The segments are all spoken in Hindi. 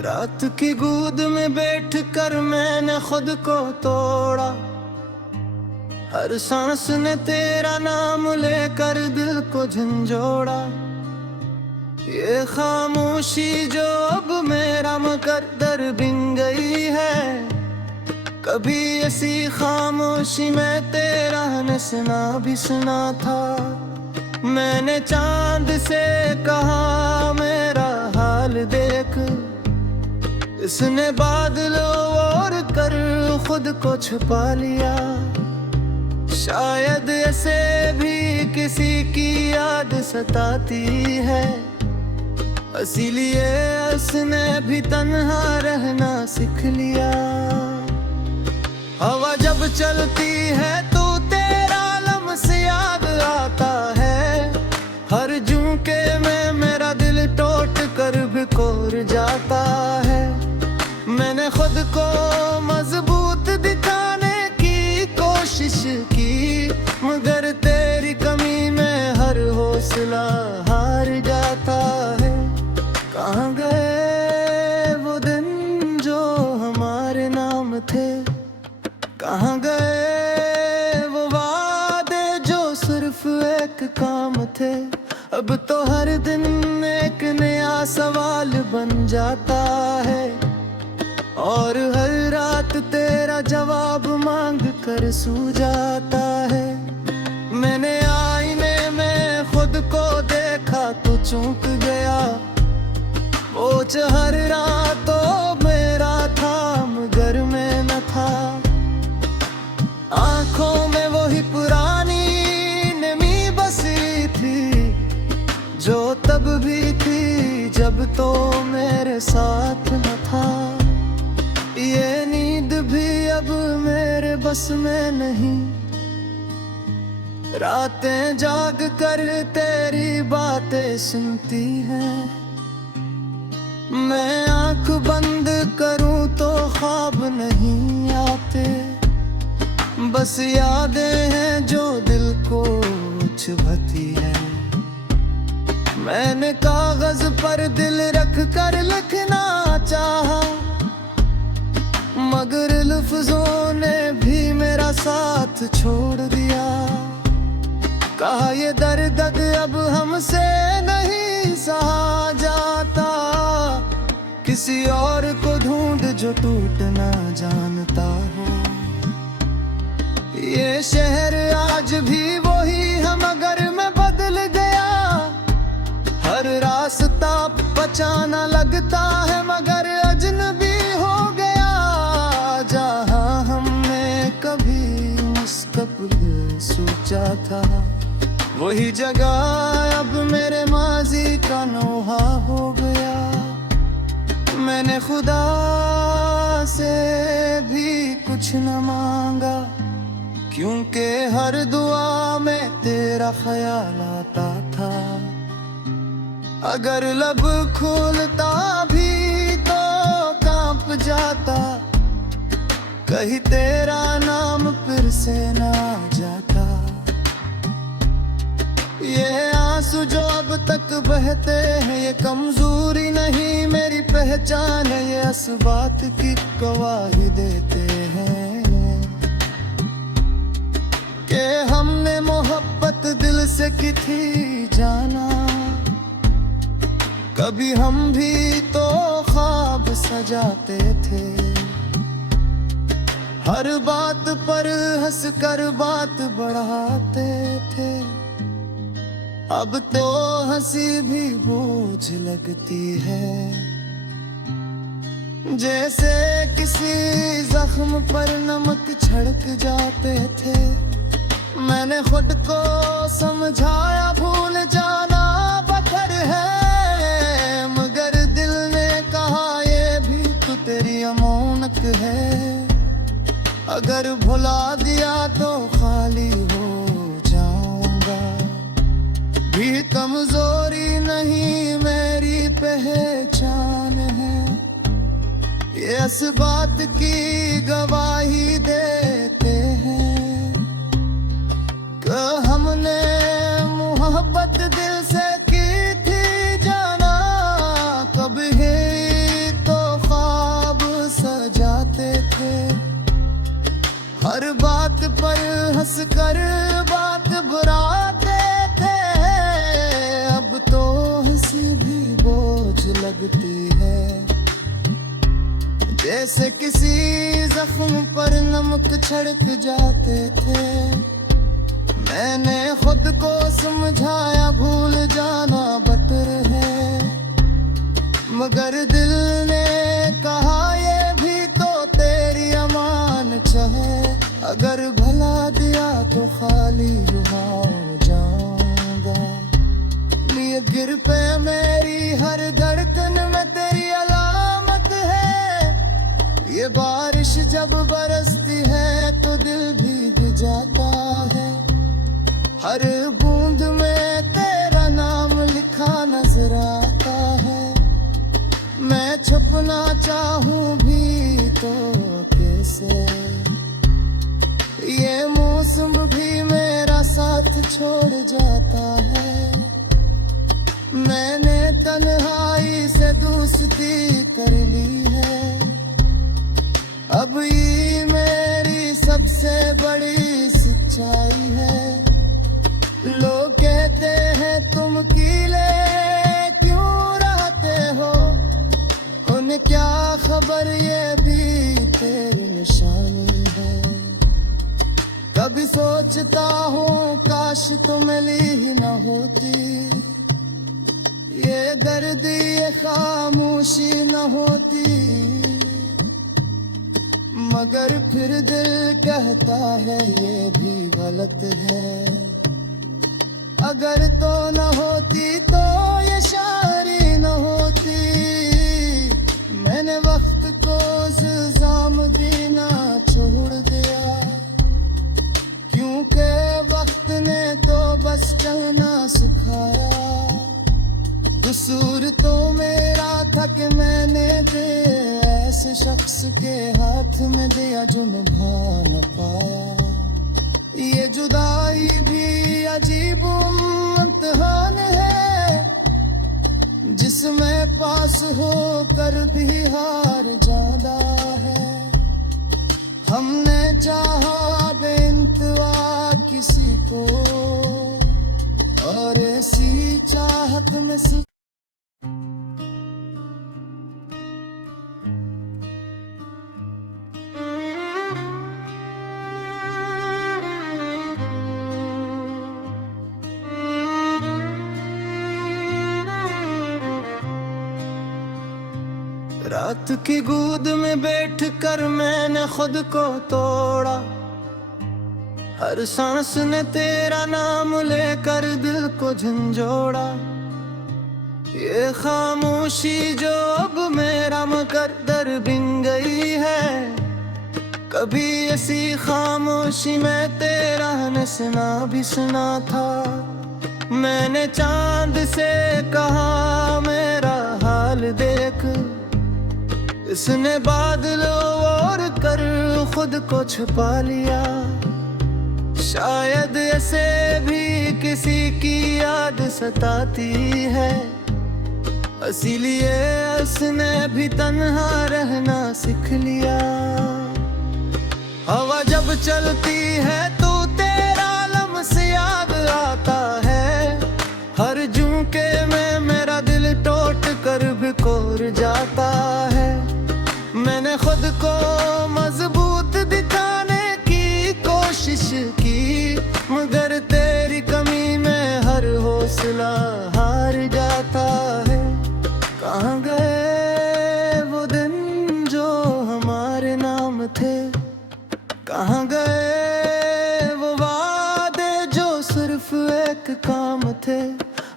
रात की गोद में बैठ कर मैंने खुद को तोड़ा। हर सांस ने तेरा नाम लेकर दिल को झंझोड़ा। ये खामोशी जो अब मेरा मुकद्दर बिन गई है, कभी ऐसी खामोशी में तेरा हंसना भी सुना था। मैंने चांद से कहा मेरा हाल देख, इसने बादलों और कर खुद को छुपा लिया। शायद ऐसे भी किसी की याद सताती है, इसीलिए उसने भी तन्हा रहना सीख लिया। हवा जब चलती है तो तेरा लम्स याद आता है। हर झोंके में मेरा दिल टूट कर बिखर जाता है। मैंने खुद को मजबूत दिखाने की कोशिश की, मगर तेरी कमी में हर हौसला हार जाता है। कहाँ गए वो दिन जो हमारे नाम थे, कहाँ गए वो वादे जो सिर्फ एक काम थे। अब तो हर दिन एक नया सवाल बन जाता है, और हर रात तेरा जवाब मांग कर सो जाता है। मैंने आईने में खुद को देखा तो चूक गया। वो चेहरा तो मेरा था मगर मैं न था। आंखों में वही पुरानी नमी बसी थी, जो तब भी थी जब तो मेरे साथ न था। ये नींद भी अब मेरे बस में नहीं, रातें जाग कर तेरी बातें सुनती हैं। मैं आंख बंद करूं तो ख्वाब नहीं आते, बस यादें हैं जो दिल को चुभती है। मैंने कागज पर दिल रख कर लिखना चाहा, मगर लफ्जों ने भी मेरा साथ छोड़ दिया। कहा ये दर्द अब हमसे नहीं सहा जाता, किसी और को ढूंढ जो टूटना जानता हो। ये शहर आज भी वही है मगर मैं बदल गया। हर रास्ता पहचाना लगता है मगर अजनबी हो गया। जहाँ हमने कभी मुस्तकबिल सोचा था, वही जगह अब मेरे माजी का नोहा हो गया। मैंने खुदा से भी कुछ न मांगा, क्योंकि हर दुआ में तेरा ख्याल आता था। अगर लब खुलता भी तो कांप जाता, कहीं तेरा नाम फिर से ना जाता। ये आंसू जो अब तक बहते हैं ये कमजोरी नहीं मेरी पहचान है। ये इस बात की गवाही देते हैं कि हमने मोहब्बत दिल से की थी जाना। कभी हम भी तो ख्वाब सजाते थे, हर बात पर हंस कर बात बढ़ाते थे। अब तो हंसी भी बोझ लगती है, जैसे किसी जख्म पर नमक छिड़क जाते थे। मैंने खुद को समझाया भूल जाना पत्थर है, मगर दिल ने कहा ये भी तो तेरी अमानत है। अगर भुला दिया तो खाली हो जाऊंगा, भी कमजोरी नहीं मेरी पहचान है। ये इस बात की गवाही देते हैं कि हमने मोहब्बत दिल से की थी जाना। कभी तो हंस कर बात बुराते थे, अब तो हंसी भी बोझ लगती है। जैसे किसी जख्म पर नमक छिड़क जाते थे, मैंने खुद को समझाया भूल जाना बटर है, मगर दिल ने कहा ये भी तो तेरी अमानत है, अगर भला दिया तो खाली रुहा हो जाऊंगा। लिए गिर पे मेरी हर धड़कन में तेरी अलामत है, ये बारिश जब बरसती है तो दिल भीग जाता है, हर बूंद में तेरा नाम लिखा नजर आता है। मैं छुपना चाहूं भी तो कैसे, ये मौसम भी मेरा साथ छोड़ जाता है। मैंने तन्हाई से दोस्ती कर ली है, अब ये मेरी सबसे बड़ी सच्चाई है। लोग कहते हैं तुम कीले क्यों रहते हो, उन्हें क्या खबर ये भी तेरी निशानी है। कभी सोचता हूँ काश तुम मिली ही न होती, ये दर्द ये खामोशी न होती, मगर फिर दिल कहता है ये भी गलत है। अगर तो न होती तो ये शायरी न होती, मैंने वक्त को इल्जाम देना छोड़ दिया, क्योंकि वक्त ने तो बस चलना सिखाया। कसूर तो मेरा था कि मैंने दे ऐसे शख्स के हाथ में दिया जो निभा न पाया। ये जुदाई भी अजीब इम्तिहान है, जिसमें पास हो कर भी हार जाता है। हमने चाहा बेइंतहा किसी को, और ऐसी चाहत में रात की गोद में बैठ कर मैंने खुद को तोड़ा, हर सांस ने तेरा नाम लेकर दिल को झंझोड़ा। ये खामोशी जो अब मेरा मुकद्दर बिन गई है, कभी ऐसी खामोशी में तेरा न सुना भी सुना था। मैंने चांद से कहा मेरा हाल देख, इसने बादलों और कर खुद को छुपा लिया। शायद ऐसे भी किसी की याद सताती है, इसीलिए उसने भी तन्हा रहना सीख लिया। हवा जब चलती है तो तेरा लम्स याद आता है, हर झोंके में मेरा दिल टूट कर बिखर जाता है। मैंने खुद को मजबूत दिखाने की कोशिश की, मगर तेरी कमी में हर हौसला हार जाता है। कहाँ गए वो दिन जो हमारे नाम थे, कहाँ गए वो वादे जो सिर्फ एक काम थे।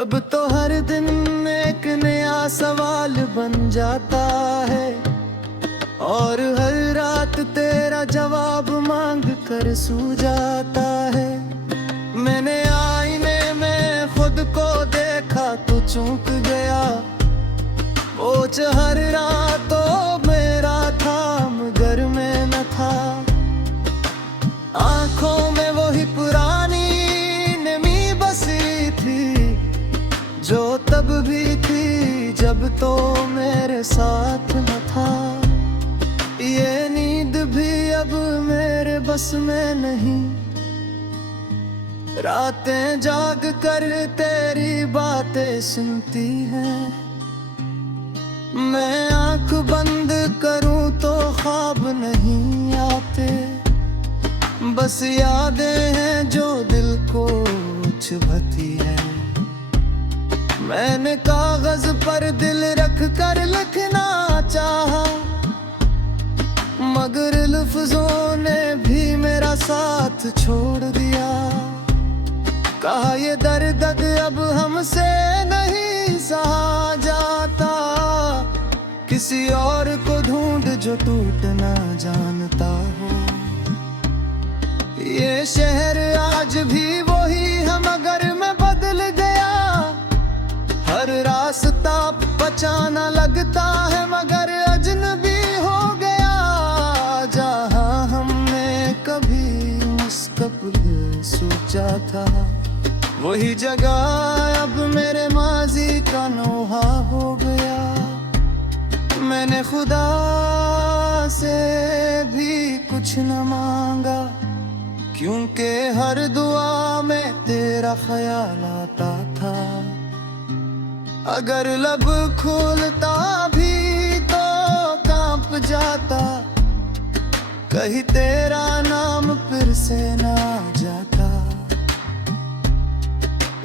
अब तो हर दिन एक नया सवाल बन जाता है, और हर रात तेरा जवाब मांग कर सो जाता है। मैंने आईने में खुद को देखा तो चूक गया, वो हर रातों मेरा था मगर मैं न था। आंखों में वही पुरानी नमी बसी थी, जो तब भी थी जब तो मेरे साथ न था। ये नींद भी अब मेरे बस में नहीं, रातें जाग कर तेरी बातें सुनती हैं। मैं आंख बंद करूं तो ख्वाब नहीं आते, बस यादें हैं जो दिल को चुभती हैं। मैंने कागज पर दिल रख कर लिखना चाहा, मगर लफ्जों ने भी मेरा साथ छोड़ दिया। कहा ये दर्द अब हमसे नहीं सहा जाता, किसी और को ढूंढ जो टूटना जानता हो। ये शहर आज भी वही है मगर मैं बदल गया, हर रास्ता पहचाना लगता है मगर अजनबी हो गया। जहाँ हमने कभी मुस्तकबिल सोचा था, वही जगह अब मेरे माजी का नोहा हो गया। मैंने खुदा से भी कुछ न मांगा, क्योंकि हर दुआ में तेरा ख्याल आता था। अगर लब खुलता भी तो कांप जाता, कहीं तेरा नाम फिर से ना जाता।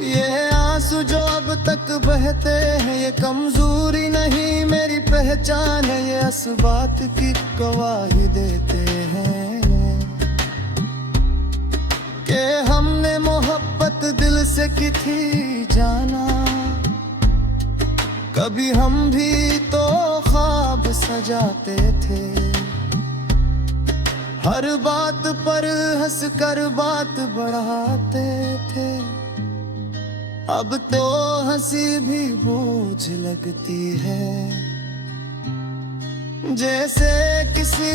ये आंसू जो अब तक बहते हैं ये कमजोरी नहीं मेरी पहचान है, ये इस बात की गवाही देते हैं कि हमने मोहब्बत दिल से की थी जाना। कभी हम भी तो ख्वाब सजाते थे, हर बात पर हंस कर बात बढ़ाते थे। अब तो हंसी भी बोझ लगती है, जैसे किसी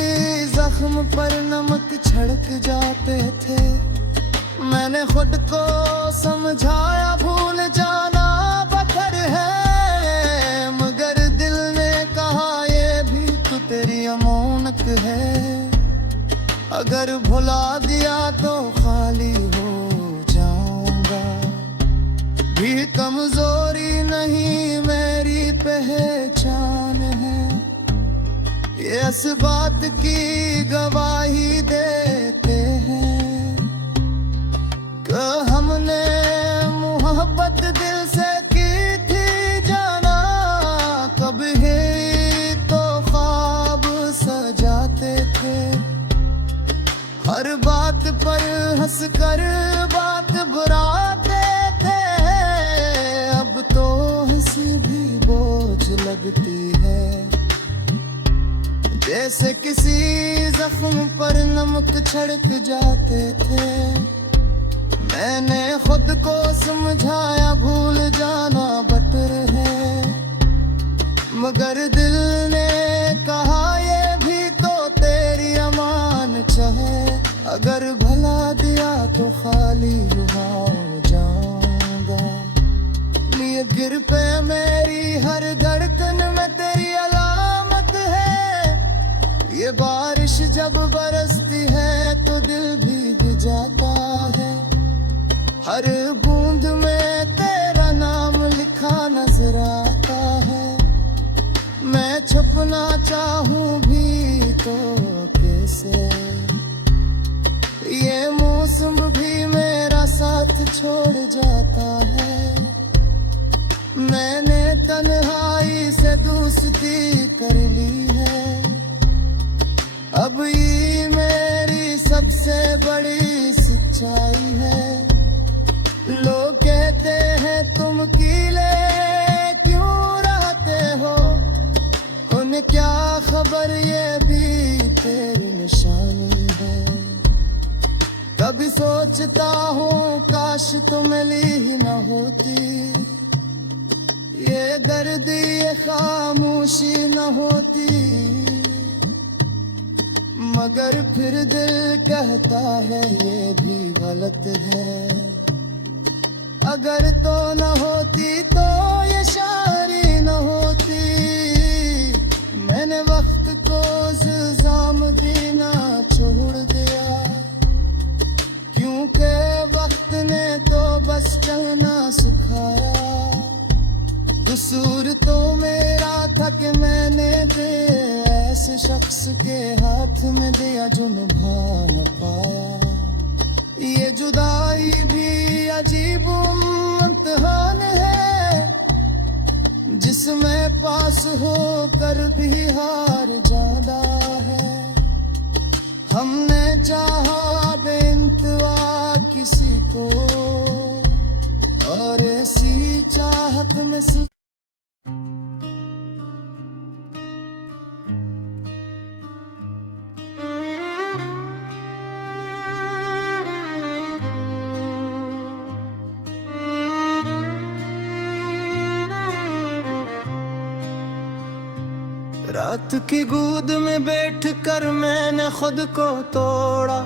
जख्म पर नमक छिड़क जाते थे। मैंने खुद को समझाया भूल जाना पत्थर है, मगर दिल ने कहा ये भी तो तेरी अमानत है। अगर भुला दिया तो खाली हो जाऊंगा, भी कमजोरी नहीं मेरी पहचान है। ये इस बात की गवाही देते हैं कि हमने मोहब्बत दिल से की थी जाना। कभी तो ख्वाब सजाते थे, हर बात पर हंस कर बात बुराते थे। अब तो हंसी भी बोझ लगती है, जैसे किसी जख्म पर नमक छिड़क जाते थे। मैंने खुद को समझाया भूल जाना बटर है, मगर दिल ने कहा ये भी तो तेरी अमान चाहे। अगर भला दिया तो खाली हो जाऊंगा। लिए गिर पे मेरी हर धड़कन में तेरी अलामत है। ये बारिश जब बरसती है तो दिल भीग जाता है, हर बूंद में तेरा नाम लिखा नजर आता है। मैं छुपना चाहूं भी तो कैसे, ये मौसम भी मेरा साथ छोड़ जाता है। मैंने तन्हाई से दोस्ती कर ली है, अब ये मेरी सबसे बड़ी सच्चाई है। लोग कहते हैं तुम कीले क्यों रहते हो, उन्हें क्या खबर ये भी तेरी निशानी है। कभी सोचता हूँ काश तुम मिली ही न होती, ये दर्द ये खामोशी न होती। मगर फिर दिल कहता है ये भी गलत है। अगर तो न होती तो ये शायरी न होती। मैंने वक्त को इल्जाम देना छोड़ दिया, क्योंकि वक्त ने कसूर तो मेरा था कि मैंने दे ऐसे शख्स के हाथ में दिया जो निभा न पाया। ये जुदाई भी अजीब इम्तिहान है, जिसमें पास होकर भी हार जाना है। हमने चाहा बेइंतहा किसी को, और ऐसी चाहत में रात की गोद में बैठ कर मैंने खुद को तोड़ा।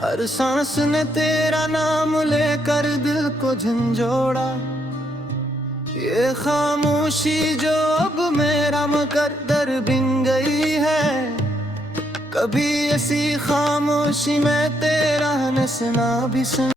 हर सांस ने तेरा नाम लेकर दिल को झंझोड़ा। ये खामोशी जो अब मेरा मुकद्दर बिन गई है, कभी ऐसी खामोशी में तेरा न सुना भी सुन